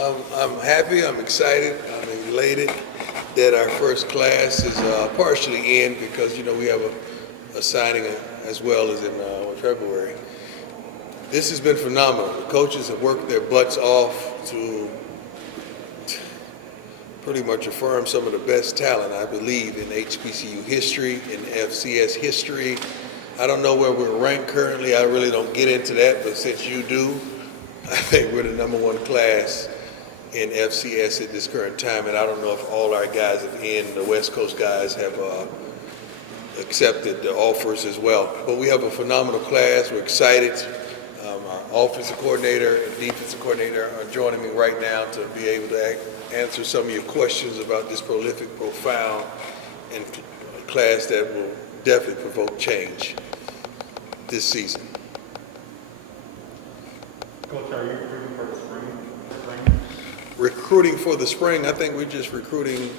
I'm happy, I'm excited, I'm elated that our first class is partially in because, we have a signing as well as in February. This has been phenomenal. The coaches have worked their butts off to pretty much affirm some of the best talent, I believe, in HBCU history, in FCS history. I don't know where we're ranked currently. I really don't get into that, but since you do, I think we're the number one class in FCS at this current time, and I don't know if all our guys the West Coast guys have accepted the offers as well. But we have a phenomenal class. We're excited. Our offensive coordinator and defensive coordinator are joining me right now to be able to answer some of your questions about this prolific, profound, and class that will definitely provoke change this season. Coach, are you recruiting for the spring? Recruiting for the spring, I think we're just recruiting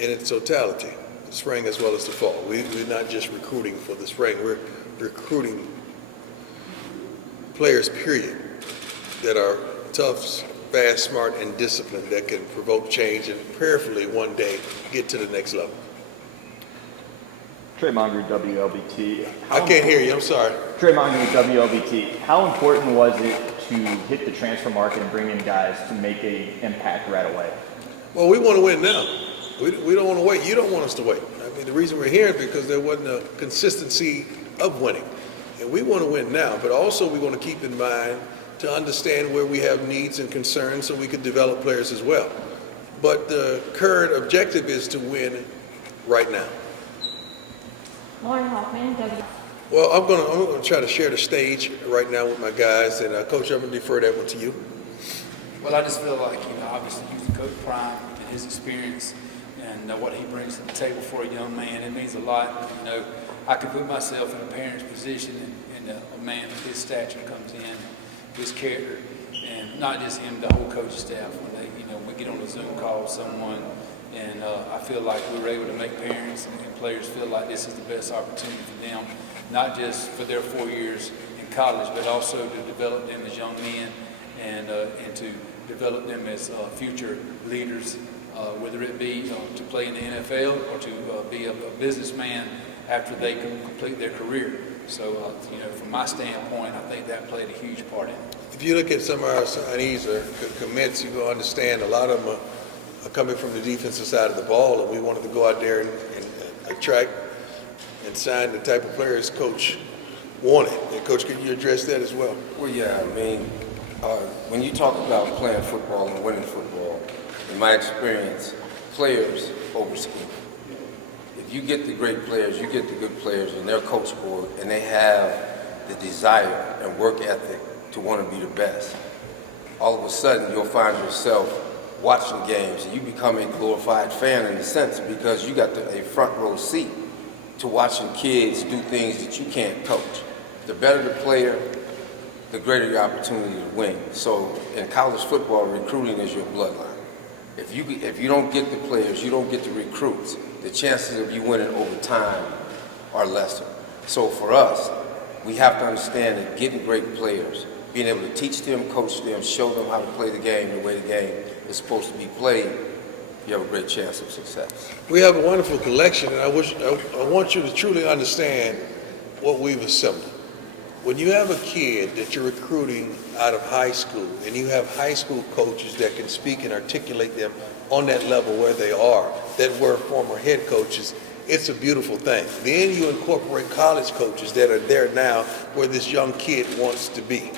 in its totality, the spring as well as the fall. We're not just recruiting for the spring, we're recruiting players, period, that are tough, fast, smart, and disciplined, that can provoke change and prayerfully one day get to the next level. Trey Mongery, WLBT. I can't hear you, I'm sorry. Trey Mongery, WLBT. How important was it to hit the transfer market and bring in guys to make an impact right away? Well, we want to win now. We don't want to wait. You don't want us to wait. I mean, the reason we're here is because there wasn't a consistency of winning. And we want to win now, but also we want to keep in mind to understand where we have needs and concerns so we can develop players as well. But the current objective is to win right now. Lauren Hoffman, W. Well, I'm gonna try to share the stage right now with my guys, and Coach, I'm gonna defer that one to you. Well, I just feel like, obviously using Coach Prime and his experience and what he brings to the table for a young man, it means a lot. I can put myself in a parent's position, and a man of his stature comes in, his character, and not just him, the whole coaching staff. When they, we get on a Zoom call with someone, and I feel like we were able to make parents and players feel like this is the best opportunity for them, not just for their 4 years in college, but also to develop them as young men and to develop them as future leaders, whether it be to play in the NFL or to be a businessman after they complete their career. So, from my standpoint, I think that played a huge part in it. If you look at some of our signees or commits, you will understand a lot of them are coming from the defensive side of the ball, and we wanted to go out there and attract and sign the type of players Coach wanted. And Coach, can you address that as well? Well, yeah, when you talk about playing football and winning football, in my experience, players over scheme. If you get the great players, you get the good players, and they're coachable, and they have the desire and work ethic to want to be the best, all of a sudden you'll find yourself watching games, and you become a glorified fan in a sense because you got a front row seat to watching kids do things that you can't coach. The better the player, the greater your opportunity to win. So in college football, recruiting is your bloodline. If you don't get the players, you don't get the recruits, the chances of you winning over time are lesser. So for us, we have to understand that getting great players, being able to teach them, coach them, show them how to play the game the way the game is supposed to be played, you have a great chance of success. We have a wonderful collection, and I want you to truly understand what we've assembled. When you have a kid that you're recruiting out of high school, and you have high school coaches that can speak and articulate them on that level where they are, that were former head coaches, it's a beautiful thing. Then you incorporate college coaches that are there now where this young kid wants to be.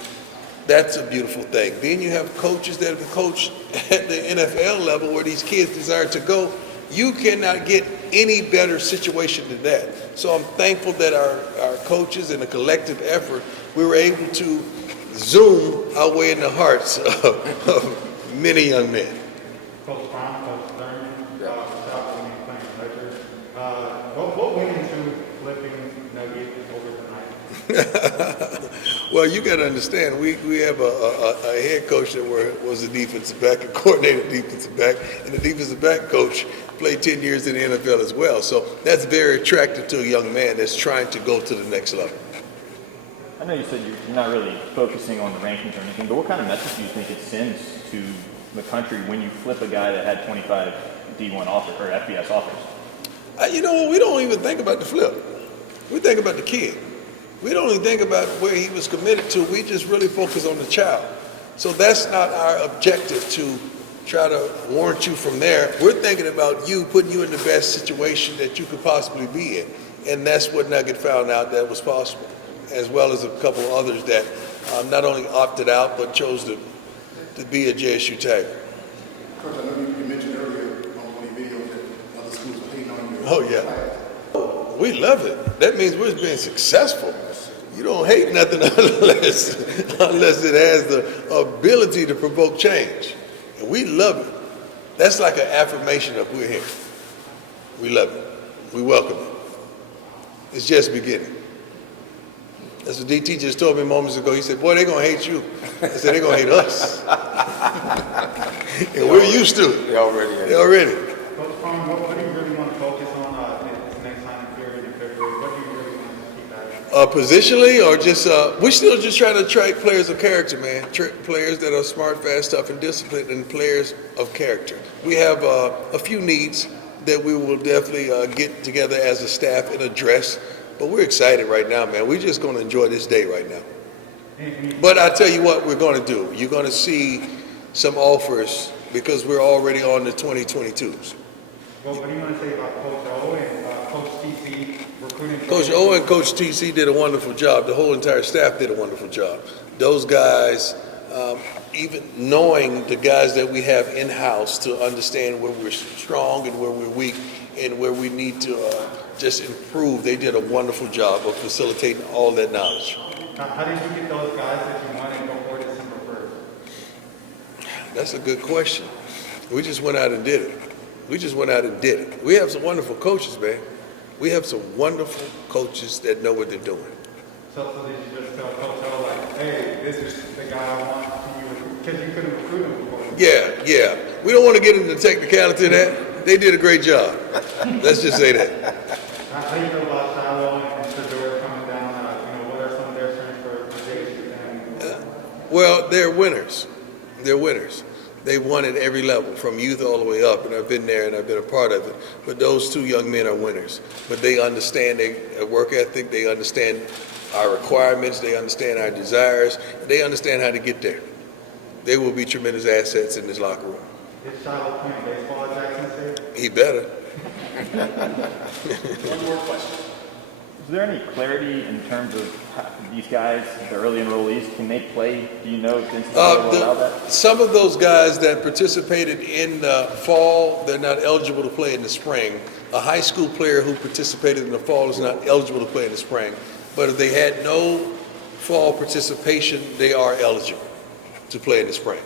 That's a beautiful thing. Then you have coaches that have coached at the NFL level where these kids desire to go. You cannot get any better situation than that. So I'm thankful that our coaches and a collective effort, we were able to zoom our way in the hearts of many young men. Coach Prime, Coach Thurman, South Winning playing Lakers. What went into flipping Nugget over the night? Well, you got to understand, we have a head coach that was a defensive back, a coordinated defensive back, and the defensive back coach played 10 years in the NFL as well. So that's very attractive to a young man that's trying to go to the next level. I know you said you're not really focusing on the rankings or anything, but what kind of message do you think it sends to the country when you flip a guy that had 25 D1 offers or FBS offers? You know what? We don't even think about the flip. We think about the kid. We don't even think about where he was committed to. We just really focus on the child. So that's not our objective to try to warrant you from there. We're thinking about you, putting you in the best situation that you could possibly be in. And that's what Nugget found out that was possible, as well as a couple of others that not only opted out, but chose to be a JSU Tiger. Coach, I know you mentioned earlier on one of the videos that other schools are hating on you. Oh, yeah. We love it. That means we're being successful. You don't hate nothing unless it has the ability to provoke change. And we love it. That's like an affirmation of we're here. We love it. We welcome it. It's just beginning. That's what DT just told me moments ago. He said, boy, they're going to hate you. I said, they're going to hate us. And we're used to it. They already They already. Coach Prime, what do you really want to focus on this next time period in February? What do you really want to keep at? Positionally, or just we're still just trying to attract players of character, man. Players that are smart, fast, tough, and disciplined, and players of character. We have a few needs that we will definitely get together as a staff and address. But we're excited right now, man. We're just going to enjoy this day right now. But I tell you what we're going to do. You're going to see some offers because we're already on the 2022s. Well, what do you want to say about Coach O and Coach TC recruiting? Coach O and Coach TC did a wonderful job. The whole entire staff did a wonderful job. Those guys, even knowing the guys that we have in-house to understand where we're strong and where we're weak and where we need to just improve, they did a wonderful job of facilitating all that knowledge. How did you get those guys that you wanted before December 1st? That's a good question. We just went out and did it. We have some wonderful coaches, man. We have some wonderful coaches that know what they're doing. So did you just tell Coach O, like, hey, this is the guy I want because you couldn't recruit him before? Yeah. We don't want to get into the technicality of that. They did a great job. Let's just say that. How do you feel about Shiloh and Shador coming down? What are some of their strengths for JSU? Well, they're winners. They've won at every level, from youth all the way up, and I've been there and I've been a part of it. But those two young men are winners. But they understand their work ethic, they understand our requirements, they understand our desires, and they understand how to get there. They will be tremendous assets in this locker room. Is Shiloh playing baseball at Jackson State? He better. One more question. Is there any clarity in terms of how these guys, the early enrollees, can they play? Do you know if the NCAA will allow that? Some of those guys that participated in the fall, they're not eligible to play in the spring. A high school player who participated in the fall is not eligible to play in the spring. But if they had no fall participation, they are eligible to play in the spring.